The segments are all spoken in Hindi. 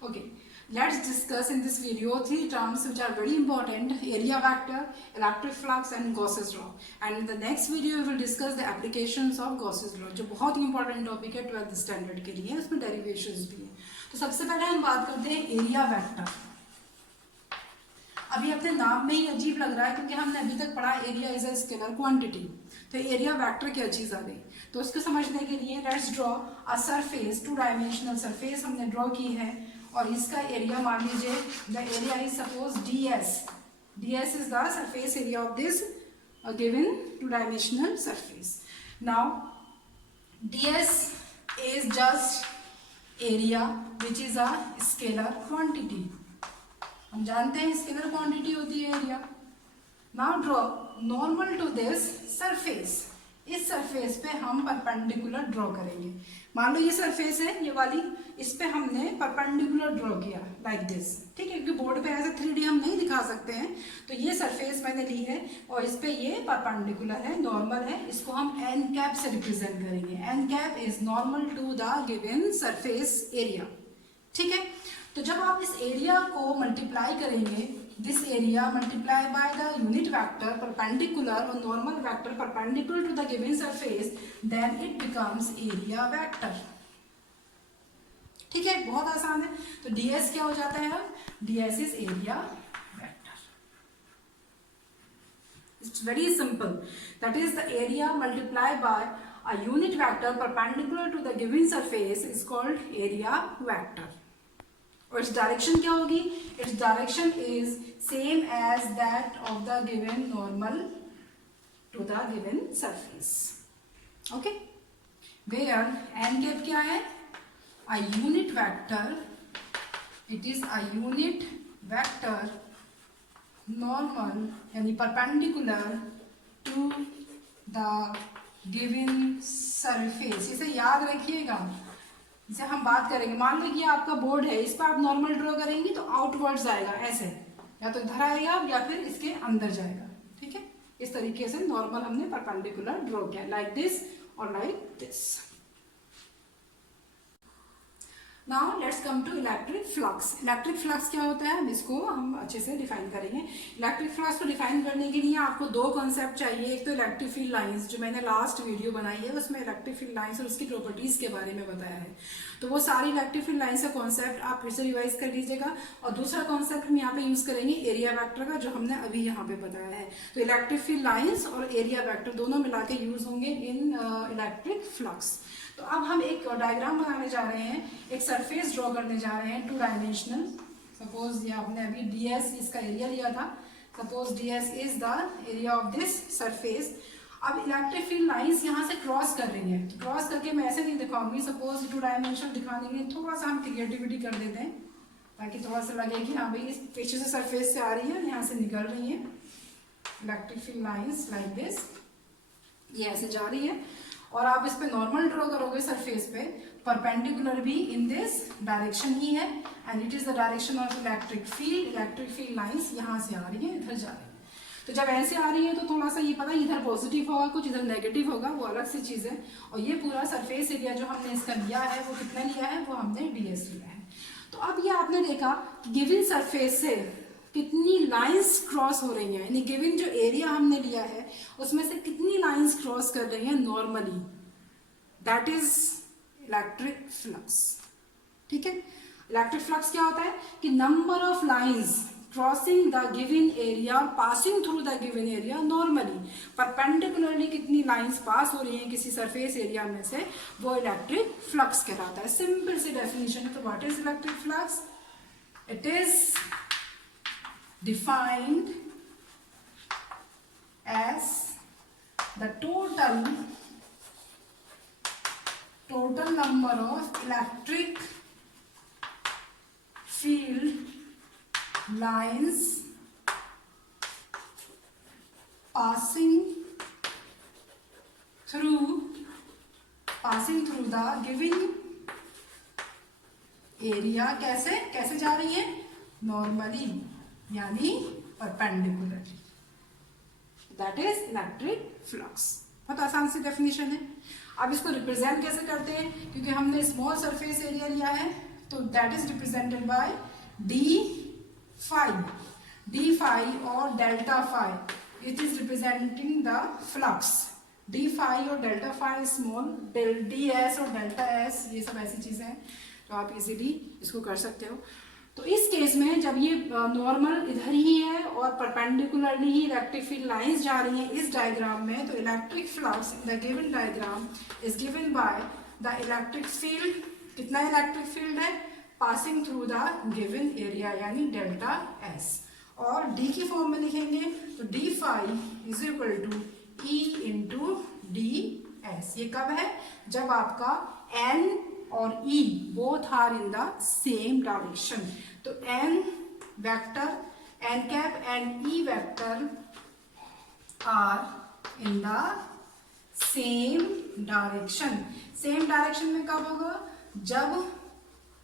Okay, let's discuss in this video three terms which are very important: area vector, electric flux and Gauss's law. And in the next video we will discuss the applications of Gauss's law, जो बहुत ही important टॉपिक है 12th स्टैंडर्ड के लिए, उसमें डेरिवेशंस भी है। तो सबसे पहले हम बात करते हैं एरिया वेक्टर। अभी अपने नाम में ही अजीब लग रहा है क्योंकि हमने अभी तक पढ़ा area is a scalar quantity, तो एरिया वेक्टर क्या चीज आ गई। तो उसको समझने के लिए let's draw a surface, 2 dimensional surface हमने ड्रॉ की है और इसका एरिया मान लीजिए the area is suppose ds। ds is the surface area of this given 2 dimensional surface. Now ds is just area which is a scalar quantity. हम जानते हैं स्केलर क्वांटिटी होती है area. Now draw normal to this surface. इस सरफेस पे हम परपेंडिकुलर ड्रॉ करेंगे। मान लो ये सरफेस है, ये वाली, इस पे हमने परपेंडिकुलर ड्रॉ किया लाइक दिस, ठीक है, क्योंकि बोर्ड पे ऐसे 3D हम नहीं दिखा सकते हैं। तो ये सरफेस मैंने ली है और इस पे ये परपेंडिकुलर है, नॉर्मल है, इसको हम एन कैप से रिप्रेजेंट करेंगे। N cap is normal to the given surface area, ठीक है। तो जब आप इस एरिया को मल्टीप्लाई करेंगे, this area multiply by the unit vector perpendicular और normal vector perpendicular to the given surface, then it becomes area vector, ठीक है, बहुत आसान है। तो ds क्या हो जाता है, ds is area vector. It's very simple, that is the area multiply by a unit vector perpendicular to the given surface is called area vector. और इट्स डायरेक्शन क्या होगी, its direction is same as that of the given normal to the given surface, okay. Where n cap क्या है, a unit vector, it is a unit vector normal यानी perpendicular to the given surface. इसे याद रखिएगा, जैसे हम बात करेंगे, मान लीजिए आपका बोर्ड है, इस पर आप नॉर्मल ड्रॉ करेंगे तो आउटवर्ड्स आएगा, ऐसे या तो इधर आएगा या फिर इसके अंदर जाएगा, ठीक है। इस तरीके से नॉर्मल हमने परपेंडिकुलर ड्रॉ किया लाइक दिस और like this. Now let's come to electric flux. Electric flux क्या होता है, अब इसको हम अच्छे से डिफाइन करेंगे। इलेक्ट्रिक फ्लक्स को डिफाइन करने के लिए आपको 2 कॉन्सेप्ट चाहिए। एक तो इलेक्ट्रिक फील्ड लाइंस, जो मैंने लास्ट वीडियो बनाई है उसमें इलेक्ट्रिक फील्ड लाइंस और उसकी प्रॉपर्टीज के बारे में बताया है। तो वो सारी इलेक्ट्रिक फील्ड लाइंस का कॉन्सेप्ट आप फिर से रिवाइज कर लीजिएगा। और दूसरा कॉन्सेप्ट हम यहाँ पे यूज करेंगे एरिया वेक्टर का, जो हमने अभी यहाँ पे बताया है। तो इलेक्ट्रिक फील्ड लाइंस और एरिया वेक्टर दोनों मिला के यूज होंगे इन इलेक्ट्रिक फ्लक्स। तो अब हम एक डायग्राम बनाने जा रहे हैं, एक सरफेस ड्रॉ करने जा रहे हैं 2 डायमेंशनल। सपोज ये आपने अभी ds इसका एरिया लिया था, suppose ds is the area of this surface. अब इलेक्ट्रिक फील्ड लाइंस यहाँ से क्रॉस कर रही है, तो क्रॉस करके मैं ऐसे नहीं दिखाऊंगी। सपोज 2 डायमेंशनल दिखाने के लिए थोड़ा सा हम क्रिएटिविटी कर देते हैं, ताकि थोड़ा सा लगे कि हाँ भाई इस पीछे से सरफेस से आ रही है, यहाँ से निकल रही है electric field lines like this, ये ऐसे जा रही है। और आप इस पे नॉर्मल ड्रॉ करोगे सरफेस पे, परपेंडिकुलर भी इन दिस डायरेक्शन ही है, and it is the direction of electric field. Electric field lines यहाँ से आ रही है, इधर जा रही है। तो जब ऐसे आ रही है तो थोड़ा सा ये पता है इधर पॉजिटिव होगा, कुछ इधर नेगेटिव होगा, वो अलग सी चीज है। और ये पूरा सरफेस एरिया जो हमने इसका लिया है वो कितना लिया है, वो हमने ds लिया है। तो अब ये आपने देखा गिवन सरफेस से कितनी लाइंस क्रॉस हो रही हैं, यानी गिवन जो एरिया हमने लिया है उसमें से कितनी लाइंस क्रॉस कर रही हैं normally, that is electric flux, ठीक है। इलेक्ट्रिक फ्लक्स क्या होता है कि number of lines crossing the given area, passing through the given area normally, perpendicularly कितनी लाइंस पास हो रही हैं किसी सरफेस एरिया में से, वो इलेक्ट्रिक फ्लक्स कहलाता है। सिंपल सी डेफिनेशन है। तो what is electric flux, it is defined as the total number of electric field lines passing through the given area। कैसे जा रही है, नॉर्मली यानी perpendicular, that is electric flux. बहुत आसान सी डेफिनेशन है। अब इसको रिप्रेजेंट कैसे करते हैं, क्योंकि हमने स्मॉल सरफेस एरिया लिया है तो that is represented by d phi और delta phi, it is representing the flux. D phi और delta phi small, d s और डेल्टा एस, ये सब ऐसी चीजें हैं तो आप इजीली इसको कर सकते हो। तो इस केस में जब ये नॉर्मल इधर ही है और परपेंडिकुलरली ही इलेक्ट्रिक फील्ड लाइंस जा रही हैं इस डायग्राम में, तो electric flux in the given diagram is given by the electric field, कितना इलेक्ट्रिक फील्ड है passing through the given area यानी डेल्टा एस। और डी की फॉर्म में लिखेंगे तो d phi is equal to E into d s. ये कब है, जब आपका एन और E both are in the same direction. तो n vector, n cap and E vector are in the same direction. Same direction में कब होगा, जब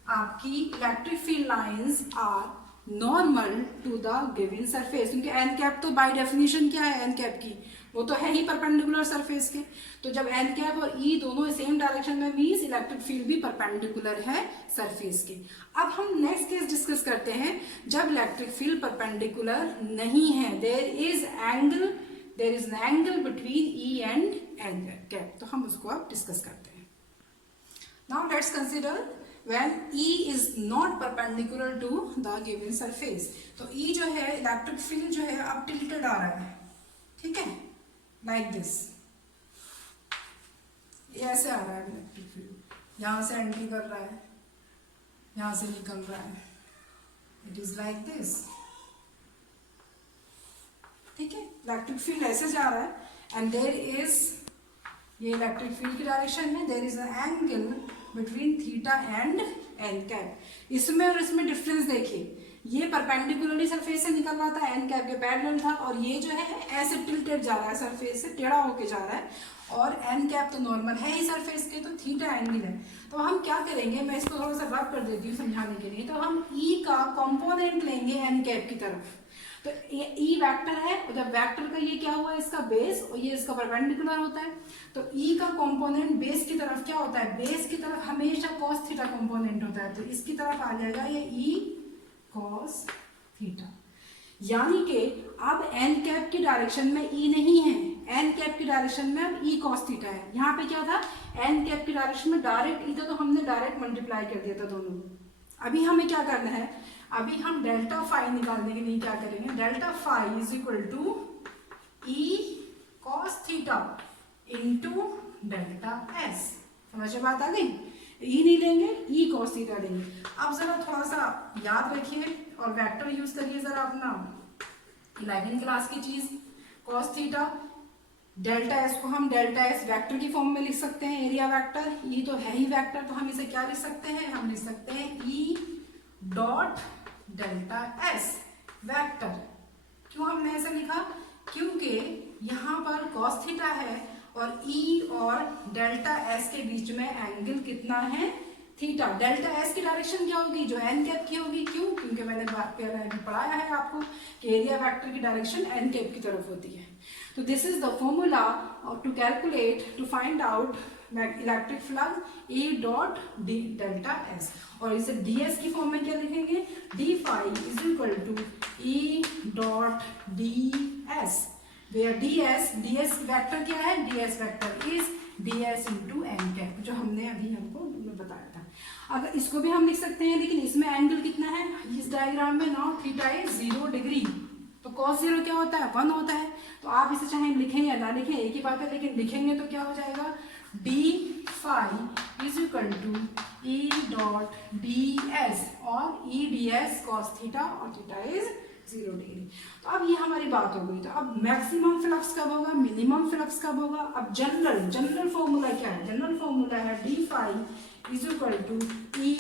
आपकी electric field lines are normal to the given surface. क्योंकि एन कैप तो बाय डेफिनेशन क्या है, एन कैप की वो तो है ही परपेंडिकुलर सरफेस के। तो जब एन कैप और ई दोनों सेम डायरेक्शन में मीन्स इलेक्ट्रिक फील्ड भी परपेंडिकुलर है सरफेस के। अब हम नेक्स्ट केस डिस्कस करते हैं जब इलेक्ट्रिक फील्ड परपेंडिकुलर नहीं है, there is an angle between E and n cap. तो हम उसको अब डिस्कस करते हैं। Now let's consider when E is not perpendicular to the given surface। तो E जो है इलेक्ट्रिक फील्ड जो है अब टिल्टेड आ रहा है, ठीक है, लाइक दिस, ऐसे आ रहा है इलेक्ट्रिक फील्ड, यहाँ से एंट्री कर रहा है, यहाँ से निकल रहा है, इट इज लाइक दिस, ठीक है। इलेक्ट्रिक फील्ड ऐसे जा रहा है एंड देयर इज, ये इलेक्ट्रिक फील्ड की डायरेक्शन है, there is an angle between theta and n cap. इसमें और इसमें डिफरेंस देखिए, ये परपेंडिकुलरली सरफेस से निकल रहा था, एन कैप के पैरेलल था, और ये जो है ऐसे टिल्टेड जा रहा है, सरफेस से टेढ़ा होके जा रहा है, और एन कैप तो नॉर्मल है ही सरफेस के, तो थीटा एंगल है। तो हम क्या करेंगे, मैं इसको थोड़ा सा रब कर देती हूँ समझाने के लिए। तो हम ई का कॉम्पोनेंट लेंगे एन कैप की तरफ, तो ये ई वेक्टर है, और जब वेक्टर का ये क्या हुआ इसका बेस, और ये इसका परपेंडिकुलर होता है, तो ई का कंपोनेंट बेस की तरफ क्या होता है, बेस की तरफ हमेशा cos थीटा कंपोनेंट होता है, तो इसकी तरफ आ जाएगा ये ई cos थीटा। यानी कि अब एन कैप की डायरेक्शन में ई नहीं है, एन कैप की डायरेक्शन में अब ई cos थीटा है। यहाँ पे क्या था, एन कैप की डायरेक्शन में डायरेक्ट ई था, तो हमने डायरेक्ट मल्टीप्लाई कर दिया था दोनों। अभी हमें क्या करना है, अभी हम डेल्टा फाई निकालने के लिए क्या करेंगे, delta phi is equal to E cos theta into delta S. समझ में बात आ गई, ई नहीं लेंगे, ई cos थीटा लेंगे। अब जरा थोड़ा सा याद रखिए और वेक्टर यूज करिए जरा अपना 11वीं क्लास की चीज, cos थीटा, डेल्टा एस को हम डेल्टा एस वेक्टर की फॉर्म में लिख सकते हैं, एरिया वेक्टर, ई तो है ही वेक्टर, तो हम इसे क्या लिख सकते हैं, हम लिख सकते हैं E dot delta S vector. क्यों हमने ऐसा लिखा, क्योंकि यहाँ पर cos थीटा है और ई और डेल्टा एस के बीच में एंगल कितना है, थीटा। डेल्टा एस की डायरेक्शन क्या होगी, जो एन कैप की होगी। क्यों, क्योंकि मैंने पढ़ाया है आपको कि एरिया वेक्टर की डायरेक्शन एन कैप की तरफ होती है। तो this is the formula to calculate, to find out electric flux A dot d delta S. और इसे डी एस की फॉर्म में क्या लिखेंगे, d phi is equal to E dot d S, where d S vector क्या है, d S vector is d S into n cap, जो हमने अभी हमको बताया था। अगर इसको भी हम लिख सकते हैं, लेकिन इसमें एंगल कितना है इस डायग्राम में, नाउ थीटा इज 0 डिग्री, तो cos 0 क्या होता है, 1 होता है। तो आप इसे चाहे लिखें या ना लिखें एक ही बात है, लेकिन लिखेंगे तो क्या हो जाएगा, d phi is equal to E dot d s, और E d S cos theta, और थीटा इज 0 डिग्री। तो अब ये हमारी बात हो गई। तो अब मैक्सिमम फ्लक्स कब होगा, मिनिमम फ्लक्स कब होगा। अब जनरल फॉर्मूला क्या है, जनरल फॉर्मूला है d phi is equal to E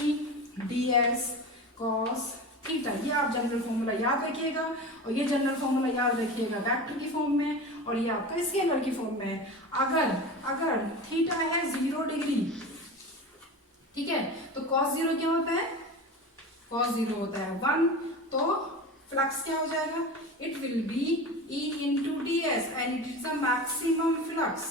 d S cos theta. ये आप जनरल फॉर्मूला याद रखिएगा, और ये जनरल फॉर्मूला याद रखिएगा वेक्टर की फॉर्म में, और ये आपका स्केलर की फॉर्म में है। अगर थीटा है 0 डिग्री, ठीक है, तो cos 0 क्या होता है, cos 0 होता है 1, तो फ्लक्स क्या हो जाएगा, it will be E into d S, and it is a maximum flux.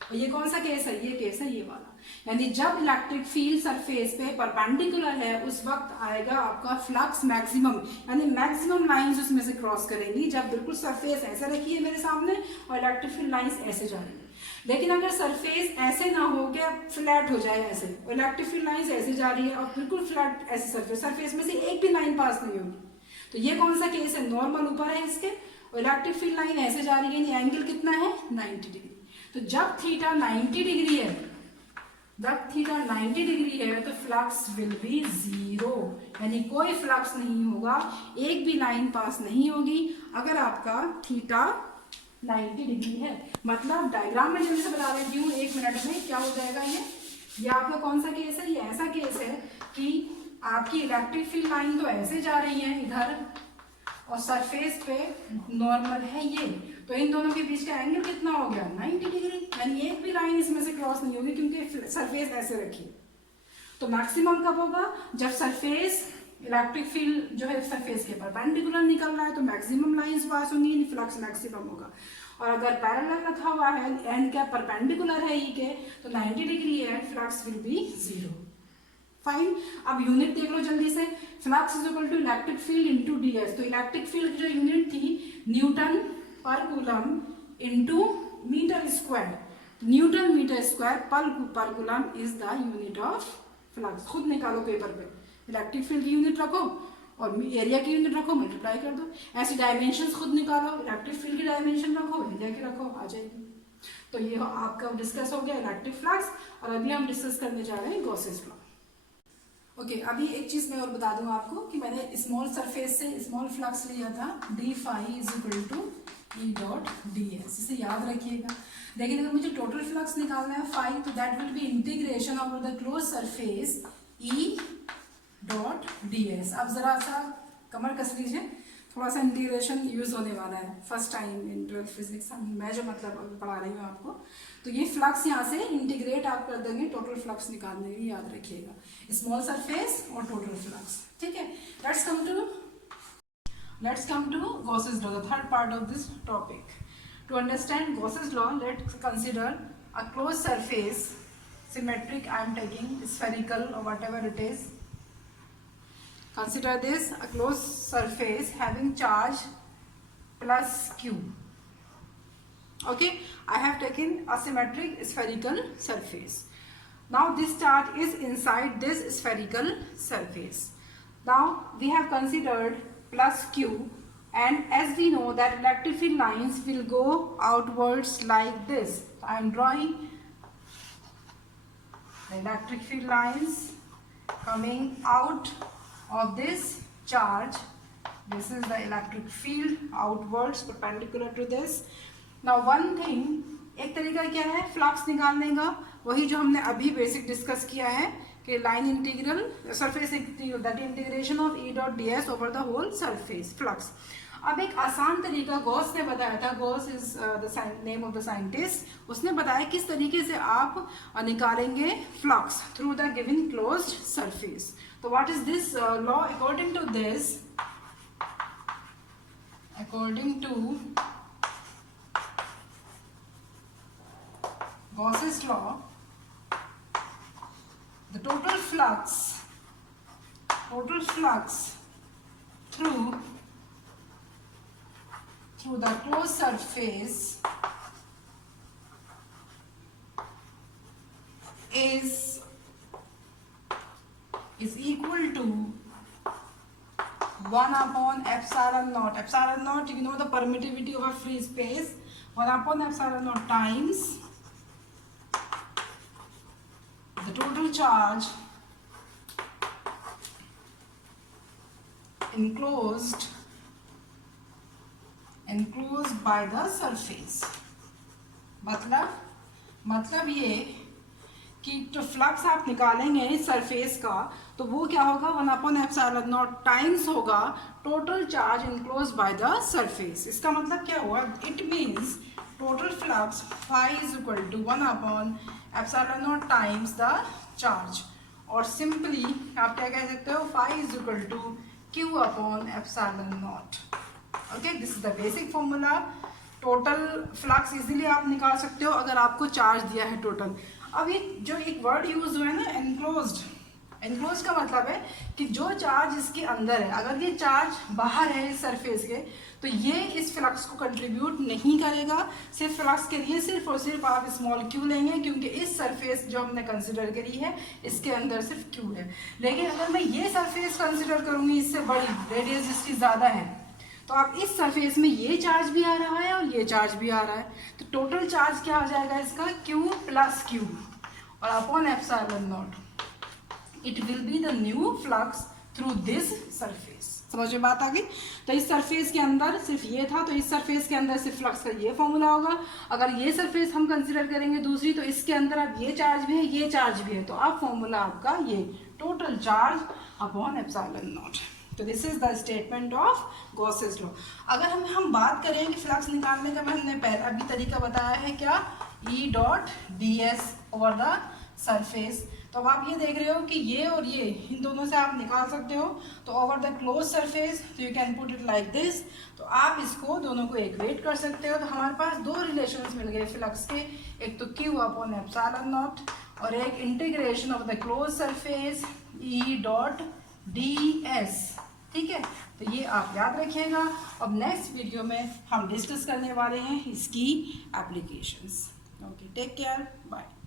और ये कौन सा केस है, ये केस है ये वाला। यानी जब इलेक्ट्रिक फील्ड सरफेस पे परपेंडिकुलर है उस वक्त आएगा आपका फ्लक्स मैक्सिमम, यानी मैक्सिमम लाइंस उसमें से क्रॉस करेंगी जब बिल्कुल सरफेस ऐसे रखी है मेरे सामने और इलेक्ट्रिक फील्ड लाइंस ऐसे जा रही है। लेकिन अगर सरफेस ऐसे ना हो गया, फ्लैट हो जाए ऐसे, इलेक्ट्रिक फील्ड लाइंस ऐसे जा रही है और बिल्कुल फ्लैट ऐसे सरफेस में से एक भी लाइन पास नहीं होगी, तो ये कौन सा केस है? नॉर्मल ऊपर है इसके और इलेक्ट्रिक फील्ड लाइन ऐसे जा रही है, एंगल कितना है? 90 डिग्री। तो जब थीटा 90 डिग्री है, जब थीटा 90 डिग्री है तो फ्लक्स विल बी जीरो, यानी कोई फ्लक्स नहीं होगा, एक भी लाइन पास नहीं होगी अगर आपका थीटा 90 डिग्री है। मतलब डायग्राम में जल्दी से बता देती हूँ 1 मिनट में क्या हो जाएगा। ये आपका कौन सा केस है? ये ऐसा केस है कि आपकी इलेक्ट्रिक फील्ड लाइन तो ऐसे जा रही है इधर और सरफेस पे नॉर्मल है ये, तो इन दोनों के बीच का एंगल कितना हो गया? 90 डिग्री, यानी एक भी लाइन इसमें से क्रॉस नहीं होगी क्योंकि सरफेस ऐसे रखी है। तो मैक्सिमम कब होगा? जब सरफेस इलेक्ट्रिक फील्ड जो है सरफेस के परपेंडिकुलर निकल रहा है तो मैक्सिमम लाइंस पास होंगी, फ्लक्स मैक्सिमम होगा। और अगर पैरेलल रखा हुआ है, एंड क्या परपेंडिकुलर है ई के, तो 90 डिग्री है, flux will be zero. Fine. अब यूनिट देख लो जल्दी से, flux is equal to electric field into d s. तो इलेक्ट्रिक फील्ड की जो यूनिट थी न्यूटन पर coulomb into metre square, newton metre square पर coulomb is the unit of flux. खुद निकालो पेपर पे, इलेक्ट्रिक फील्ड की यूनिट रखो और एरिया की यूनिट रखो, मल्टीप्लाई कर दो। ऐसे डायमेंशंस खुद निकालो, इलेक्ट्रिक फील्ड की डायमेंशन रखो, एरिया की रखो, आ जाएगी। तो ये आपका डिस्कस हो गया इलेक्ट्रिक फ्लक्स। और अभी हम डिस्कस करने जा रहे हैं गॉसेस लॉ। ओके, अभी एक चीज मैं और बता दूं आपको कि मैंने स्मॉल सरफेस से स्मॉल फ्लक्स लिया था, d phi is equal to E dot d S, इसे याद रखिएगा। लेकिन अगर मुझे टोटल फ्लक्स निकालना है फाई, तो that will be integration over the close surface E dot d S. अब जरा सा कमर कस लीजिए, थोड़ा सा इंटीग्रेशन यूज होने वाला है first time in 12th physics, मैं जो मतलब पढ़ा रही हूँ आपको। तो ये फ्लक्स यहाँ से इंटीग्रेट आप कर देंगे टोटल फ्लक्स निकालने के लिए, याद रखिएगा, स्मॉल सरफेस और टोटल फ्लक्स। ठीक है, let's come to Gauss's law, the third part of this topic. To understand Gauss's law, let's consider a close surface, symmetric, I am taking spherical or whatever it is. Consider this a closed surface having charge plus q. Okay, I have taken a symmetric spherical surface. Now this charge is inside this spherical surface. Now we have considered plus q, and as we know that electric field lines will go outwards like this. I am drawing the electric field lines coming out of this charge. This is the electric field outwards perpendicular to this. Now one thing, एक तरीका क्या है फ्लक्स निकालने का, वही जो हमने अभी बेसिक डिस्कस किया है कि line integral, surface integral, that integration of E dot d S over the whole surface flux. अब एक आसान तरीका गॉस ने बताया था, Gauss is the name of the scientist, उसने बताया किस तरीके से आप निकालेंगे flux through the given closed surface. So what is this law? According to this, according to Gauss's law, the total flux through the closed surface is equal to 1 upon epsilon naught. Epsilon naught, you know the permittivity of a free space. 1 upon epsilon naught times the total charge enclosed by the surface. मतलब ये कि जो फ्लक्स आप निकालेंगे इस सरफेस का, तो वो क्या होगा, 1 अपॉन एप्सिलॉन नॉट टाइम्स होगा total charge enclose by the surface. इसका मतलब क्या हुआ, it means total flux phi is equal to 1 upon epsilon naught times the charge, और सिंपली आप क्या कह सकते हो, phi is equal to q upon epsilon naught. Okay, this is the basic formula. Total flux easily आप निकाल सकते हो अगर आपको चार्ज दिया है टोटल। अब ये जो एक वर्ड यूज हुआ है ना, एनक्लोज्ड, एनक्लोज का मतलब है कि जो चार्ज इसके अंदर है, अगर ये चार्ज बाहर है इस सरफेस के, तो ये इस फ्लक्स को कंट्रीब्यूट नहीं करेगा। सिर्फ फ्लक्स के लिए सिर्फ और सिर्फ आप स्मॉल क्यू लेंगे, क्योंकि इस सरफेस जो हमने कंसिडर करी है इसके अंदर सिर्फ क्यू है। लेकिन अगर मैं ये सरफेस कंसिडर करूँगी इससे बड़ी, रेडियस जिसकी ज़्यादा है, तो आप इस सरफेस में ये चार्ज भी आ रहा है और ये चार्ज भी आ रहा है, तो टोटल चार्ज क्या आ जाएगा इसका, Q प्लस Q और upon epsilon not, it will be the new flux through this surface. समझ में बात आ गई? तो इस सरफेस के अंदर सिर्फ ये था, तो इस सरफेस के अंदर सिर्फ फ्लक्स का ये फॉर्मूला होगा। अगर ये सरफेस हम कंसिडर करेंगे दूसरी, तो इसके अंदर अब ये चार्ज भी है, ये चार्ज भी है, तो अब फॉर्मूला आपका ये total charge upon epsilon naught. तो this is the statement of Gauss's law. अगर हम बात करें कि फ्लक्स निकालने का, हमने पहले अभी तरीका बताया है क्या, ई dot d S over the surface. तो अब आप ये देख रहे हो कि ये और ये इन दोनों से आप निकाल सकते हो, तो ओवर द क्लोज सरफेस, तो you can put it like this. तो आप इसको दोनों को इक्वेट कर सकते हो। तो हमारे पास दो रिलेशंस मिल गए फ्लक्स के, एक तो Q अपॉन एप्सिलॉन नॉट और एक integration of the close surface E dot d S. ठीक है, तो ये आप याद रखिएगा। अब नेक्स्ट वीडियो में हम डिस्कस करने वाले हैं इसकी applications. Okay, take care, bye.